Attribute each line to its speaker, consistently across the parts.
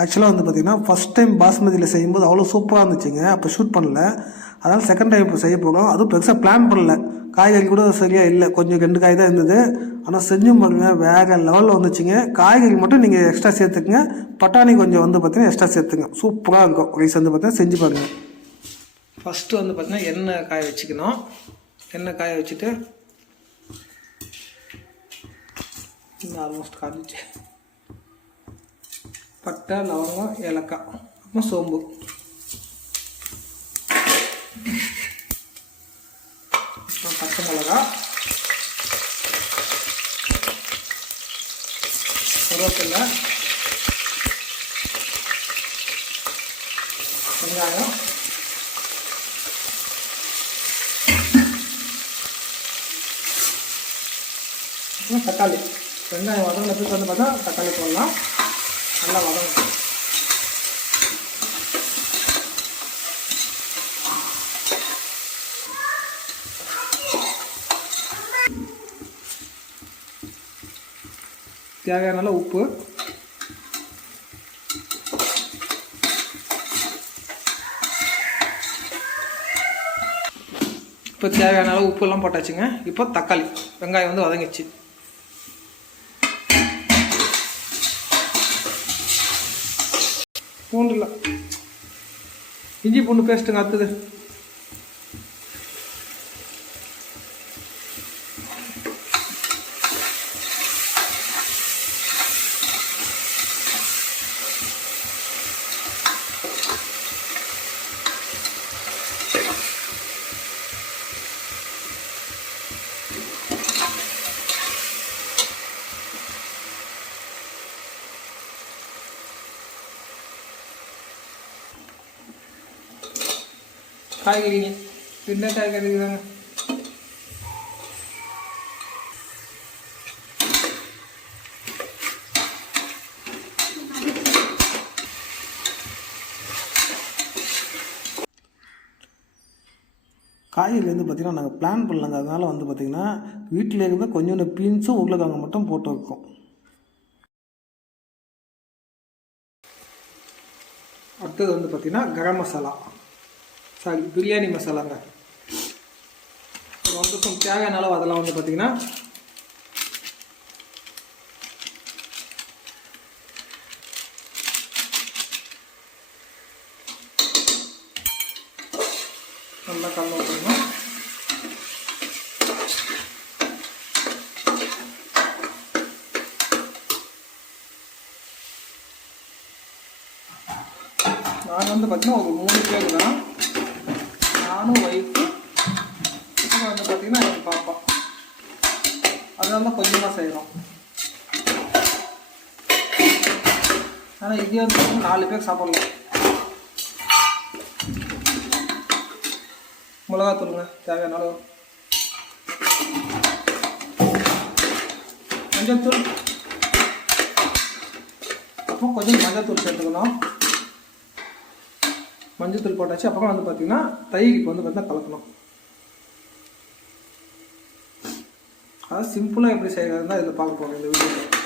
Speaker 1: ஆக்சுவலாக வந்து பார்த்திங்கன்னா ஃபஸ்ட் டைம் பாஸ்மதியில் செய்யும்போது அவ்வளோ சூப்பராக இருந்துச்சுங்க. அப்போ ஷூட் பண்ணல. அதனால் செகண்ட் டைம் இப்போ செய்ய போகிறோம் அதுவும் பெருசாக பிளான் பண்ணல. காய்கறி கூட சரியாக இல்லை. கொஞ்சம் ரெண்டு காய் தான் இருந்தது. ஆனால் செஞ்சும் பாருங்க வேறு லெவலில் வந்துச்சுங்க. காய்கறி மட்டும் நீங்கள் எக்ஸ்ட்ரா சேர்த்துக்குங்க. பட்டாணி கொஞ்சம் வந்து பார்த்தீங்கன்னா எக்ஸ்ட்ரா சேர்த்துங்க சூப்பராக இருக்கும். ரைஸ் வந்து பார்த்தீங்கன்னா செஞ்சு பாருங்கள் ஃபஸ்ட்டு வந்து பார்த்திங்கன்னா எண்ணெய் காய வச்சுக்கணும். எண்ணெய் காய வச்சுட்டு ஆல்மோஸ்ட் காய்ச்சி பட்டை லவங்கம் ஏலக்காய் அப்புறம் சோம்பு. அப்புறம் பச்சை மிளகா. கருவேப்பிலை. வெங்காயம். அப்புறம் தக்காளி. வெங்காயம் வதங்கின வந்து பார்த்தா தக்காளி போடலாம். நல்லா வதங்கணும் தேவையான அளவு உப்பு. இப்போ தேவையான அளவு உப்புலாம் போட்டாச்சுங்க. இப்போ தக்காளி. வெங்காயம் வந்து வதங்கிச்சு பூண்டுலாம் இஞ்சி பூண்டு பேஸ்ட்டுங்க அடுத்தது காய்கறிங்க என்ன காய்கறி தாங்க காய்கறி வந்து பார்த்திங்கன்னா நாங்கள் பிளான் பண்ணலங்க. அதனால் வந்து பார்த்திங்கன்னா வீட்டில் இருந்த கொஞ்சோண்டு பீன்ஸும் உருளைக்கிழங்கு மட்டும் போட்டு வைக்கோம் அடுத்தது வந்து பார்த்திங்கன்னா கரம் மசாலா. சாரி பிரியாணி மசாலாங்க. அப்புறம் வந்து தேவையான அளவு அதெல்லாம் வந்து பார்த்திங்கன்னா நல்லா கலந்து விட்டுருணும் நாங்கள் வந்து பார்த்தீங்கன்னா ஒரு மூணு பேர் தான் நானும் ஒய்ஃபு வந்து பார்த்தீங்கன்னா எனக்கு பாப்பா. அதனால தான் கொஞ்சமாக செய்கிறோம் ஆனால் இதே வந்து நாலு பேர் சாப்பிட்லாம். மிளகாத்தூளுங்க தேவையான அளவு. மஞ்சள் தூள் அப்புறம் கொஞ்சம் மஞ்சள் தூள் சேர்த்துக்கணும் மஞ்சள் தூள் போட்டாச்சு. அப்புறம் வந்து பார்த்தீங்கன்னா தயிர் இப்போ வந்து பார்த்தீங்கன்னா கலக்கணும். அதாவது சிம்பிளாக எப்படி செய்யறதுன்னா இதில் பார்க்க போகிறோம் இந்த வீடியோவில்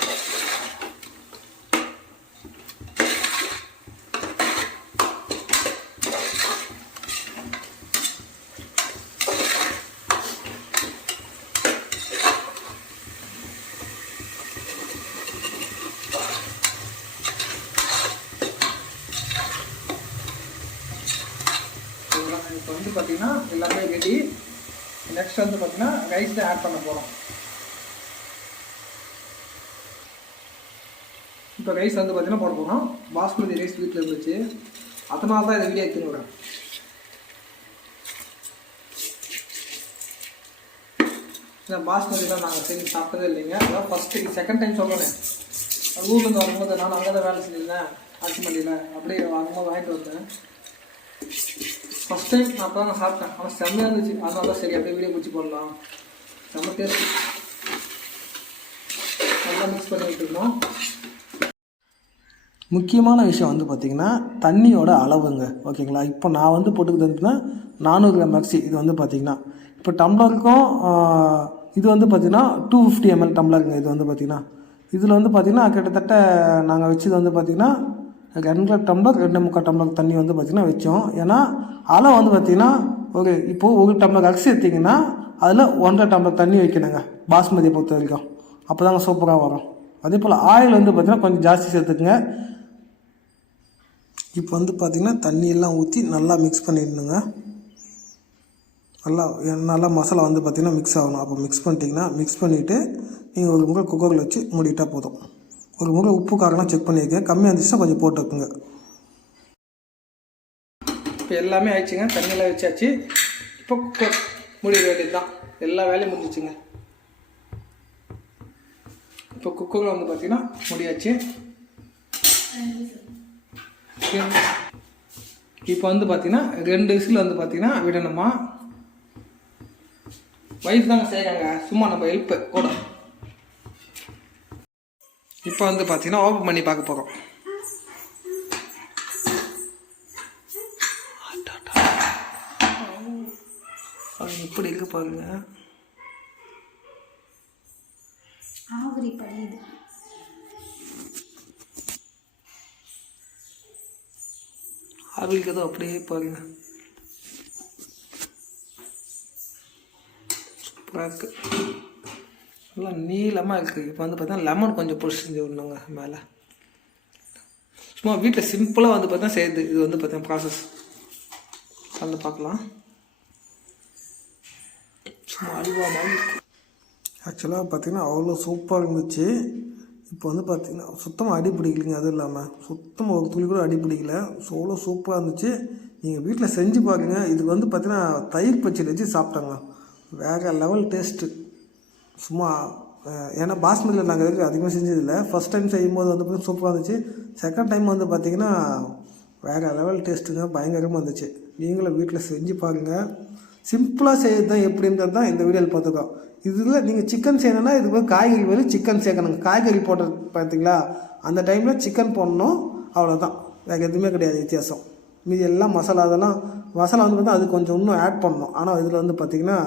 Speaker 1: இப்போ வந்து பார்த்தீங்கன்னா எல்லாமே ரெடி நெக்ஸ்ட் வந்து பார்த்தீங்கன்னா ரைஸ் தான் ஆட் பண்ண போகிறோம் இப்போ ரைஸ் வந்து பார்த்தீங்கன்னா போட போகிறோம் பாஸ்மதி ரைஸ் வீட்டில் இருந்துச்சு. அதனால தான் இதை வீடியோ எடுத்துன்னு இந்த பாஸ்மதி தான் நாங்கள் செஞ்சு சாப்பிட்டதே இல்லைங்க. அதான் ஃபஸ்ட்டு செகண்ட் டைம் சொல்கிறேன் ஊர்லேருந்து வரும்போது நான் அங்கே தான் வேலை செஞ்சிருந்தேன். ஆச்சிமல்லியில் அப்படியே வாங்கும்போது வாங்கிட்டு வந்தேன். ஃபஸ்ட் டைம் நான் அப்போ தான் சாப்பிட்டேன். ஆனால் செம்மையாக இருந்துச்சு. அதனால தான் சரி அப்படியே வீடியோ முடிச்சு போடலாம். செம்ம டேஸ்ட் நல்லா மிக்ஸ் பண்ணி இருந்தோம் முக்கியமான விஷயம் வந்து பார்த்திங்கன்னா தண்ணியோட அளவுங்க. ஓகேங்களா? இப்போ நான் வந்து போட்டுக்கிட்டதுன்னா நானூறு கிராம் மேக்ஸி இது வந்து பார்த்திங்கன்னா இப்போ டம்ளருக்கும் இது வந்து பார்த்திங்கன்னா டூ ஃபிஃப்டி எம்எல் டம்ளருங்க. இது வந்து பார்த்திங்கன்னா இதில் வந்து பார்த்திங்கன்னா கிட்டத்தட்ட நாங்கள் வச்சது வந்து பார்த்திங்கன்னா
Speaker 2: ரெண்டரை டம்ளர் ரெண்டு முக்கால் டம்ளர் தண்ணி வந்து பார்த்திங்கன்னா வச்சோம். ஏன்னா அளவு வந்து பார்த்திங்கன்னா ஒரு இப்போது ஒரு டம்ளர் அரிசி எடுத்திங்கன்னா அதில் ஒன்றரை டம்ளர் தண்ணி வைக்கணுங்க பாஸ்மதியை பொறுத்த வரைக்கும். அப்போ தாங்க சூப்பராக வரும். அதே போல் ஆயில் வந்து பார்த்திங்கன்னா கொஞ்சம் ஜாஸ்தி சேர்த்துக்குங்க. இப்போ வந்து பார்த்திங்கன்னா தண்ணியெல்லாம் ஊற்றி நல்லா மிக்ஸ் பண்ணிடணுங்க. நல்லா நல்லா மசாலா வந்து பார்த்திங்கன்னா மிக்ஸ் ஆகணும். அப்போ மிக்ஸ் பண்ணிட்டீங்கன்னா மிக்ஸ் பண்ணிவிட்டு நீங்கள் ஒரு முறை குக்கரில் வச்சு மூடிட்டால் போதும். ஒரு முறை உப்பு காரம்லாம் செக் பண்ணியிருக்கேன். கம்மியாக இருந்துச்சுன்னா கொஞ்சம் போட்டு வைக்குங்க இப்போ எல்லாமே ஆயிடுச்சுங்க. தண்ணியெல்லாம் வச்சாச்சு. இப்போ குக்கர் முடிய வேண்டியது தான் எல்லா வேலையும் முடிஞ்சிச்சுங்க. இப்போ குக்கரில் வந்து பார்த்திங்கன்னா முடியாச்சு. இப்போ வந்து பார்த்தீங்கன்னா ரெண்டு விசில் வந்து பார்த்திங்கன்னா விடணுமா? வயசு தாங்க செய்கிறாங்க சும்மா நம்ம ஹெல்ப்பு கூட. இப்போ வந்து பார்த்தீங்கன்னா ஓப்பன் பண்ணி பார்க்க போகிறோம் எப்படி இருக்கு பாருங்க.
Speaker 3: ஆவரி படியுது
Speaker 2: ஆவிலுக்கு ஏதோ அப்படியே பாருங்க. சூப்பராக இருக்கு. நல்லா நீளமாக இருக்குது இப்போ வந்து பார்த்தா லெமன் கொஞ்சம் பொடிச்சு செஞ்சு விடணுங்க மேலே. சும்மா வீட்டில் சிம்பிளாக வந்து பார்த்தா செய்யுது இது வந்து பார்த்தா ப்ராசஸ் கலந்து பார்க்கலாம் சும்மா அல்வா மாதிரி ஆக்சுவலாக பார்த்தீங்கன்னா அவ்வளோ சூப்பராக இருந்துச்சு. இப்போ வந்து பார்த்திங்கன்னா சுத்தமாக அடி பிடிக்கலைங்க அதுவும் இல்லாமல் சுத்தமாக ஒரு துளி கூட அடி பிடிக்கல. ஸோ அவ்வளோ சூப்பராக இருந்துச்சு. நீங்கள் வீட்டில் செஞ்சு பாருங்கள் இது வந்து பார்த்திங்கன்னா தயிர் பச்சடி வச்சு சாப்பிட்டாங்க. வேறு லெவல் டேஸ்ட்டு சும்மா ஏன்னா பாஸ்மதியில் நாங்கள் இதுக்கு அதிகமாக செஞ்சதில்லை. ஃபஸ்ட் டைம் செய்யும்போது வந்து பார்த்தீங்கன்னா சூப்பராக இருந்துச்சு. செகண்ட் டைம் வந்து பார்த்திங்கன்னா வேறு லெவல் டேஸ்ட்டுங்க பயங்கரமாக இருந்துச்சு. நீங்களும் வீட்டில் செஞ்சு பாருங்கள் சிம்பிளாக செய்யறது தான் எப்படின்றது தான் இந்த வீடியோவில் பார்த்துக்கோம் இதில் நீங்கள் சிக்கன் செய்யணும்னா இதுக்கு காய்கறி வரும் சிக்கன் சேர்க்கணுங்க காய்கறி போடுறது பார்த்தீங்களா அந்த டைமில் சிக்கன் போடணும். அவ்வளோதான் வேறு எதுவுமே கிடையாது வித்தியாசம். மீதி எல்லாம் மசாலா அதெல்லாம் மசாலா வந்து பார்த்தா அது கொஞ்சம் இன்னும் ஆட் பண்ணணும். ஆனால் இதில் வந்து பார்த்திங்கன்னா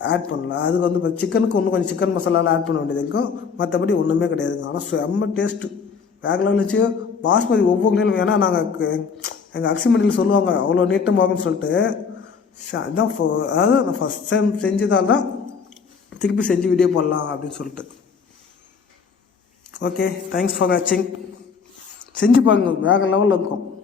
Speaker 2: ஆட் பண்ணல அதுக்கு வந்து இப்போ சிக்கனுக்கு இன்னும் கொஞ்சம் சிக்கன் மசாலாவில் ஆட் பண்ண வேண்டியது இருக்கும். மற்றபடி ஒன்றுமே கிடையாதுங்க. ஆனால் செம்ம டேஸ்ட்டு வேக லெவல் வச்சு பாஸ்மதி ஒவ்வொரு நிலையும் ஏன்னா நாங்கள் எங்கள் அரிசி சொல்லுவாங்க அவ்வளோ நீட்டமாகும்னு சொல்லிட்டு. ச- அதான் ஃபோ- அதாவது நான் ஃபஸ்ட் டைம் செஞ்சதால் தான் திருப்பி செஞ்சு வீடியோ போடலாம் அப்படின்னு சொல்லிட்டு. ஓகே தேங்க்ஸ் ஃபார் வாட்சிங் செஞ்சு பாருங்க வேறு லெவலில் இருக்கும்.